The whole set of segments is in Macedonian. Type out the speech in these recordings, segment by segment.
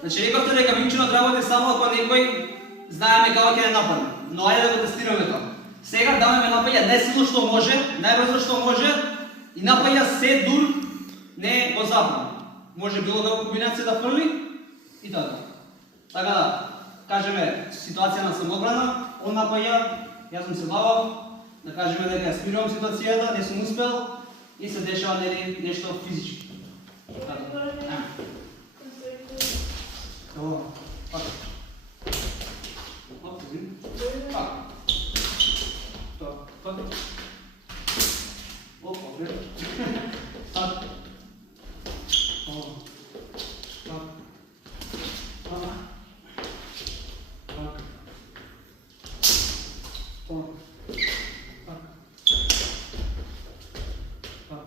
Значи рекавте дека винчунот работи само ако некој знаеме како ќе не нападне. Но ајде да го тестираме тоа. Сега Даме ме напаѓа најсилно што може, најбрзо што може и напаѓа се дур не го запна. Може било каква комбинација да фрли и така. Така да, кажеме ситуација на самоодбрана, он напаѓа, јас сум се бавав, да кажеме дека ја смирувам ситуацијата, не сум успел и се дешава нешто физички. Тоа, пак. Оп, пак. Тоа, пак. Оп, опре. Пак. Тоа. Пак. Пак. Пак. Тоа. Пак. Пак.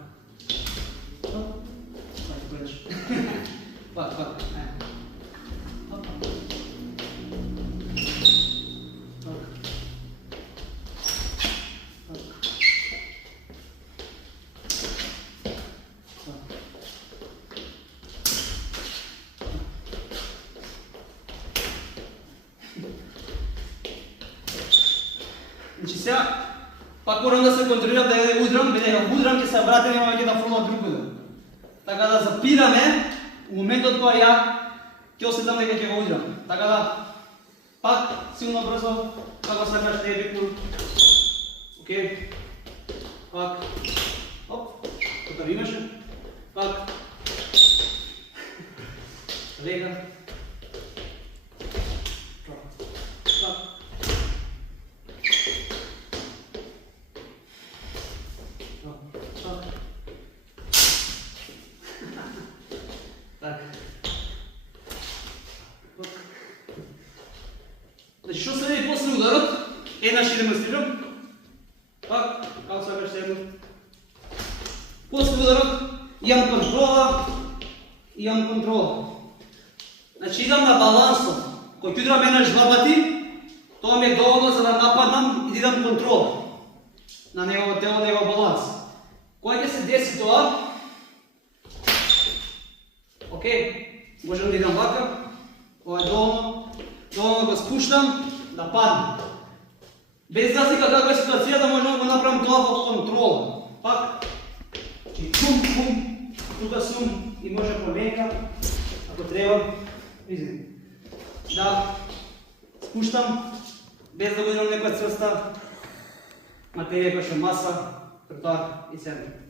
Тоа. Пак, гледаш. Пак, пак. Значи сега, пак морам да се контролирам да ја удрам, бидејќи ако удрам ќе се вратам и ќе да фрлам другаде. Така да запираме у моментот кога ја ќе осетам дека ќе го удрам. Така да пак силно брзо, како сакаш да е битно. Океј. Пак. Оп. Тоа имаше. Пак. Лека. Пак. Так. Значи, што следи после ударот? Еднаш ќе демонстрирам. Пак, како сакаш едно. После ударот имам контрола. Значи, идам на балансот. Кој ќе удрам еднаш два пати, тоа ми е доволно за да нападнам и да идам контрола на негово тело, негово баланс. Кога ќе се деси тоа, океј, можам да идам вака, ова е доволно го спуштам, да падне. Без разлика каква е ситуацијата, можам да го направам тоа во контрола. Пак, и пум, тука сум и може помека, ако треба, да спуштам, без да го идам некоја црста, материја која што маса, тротоар и седам.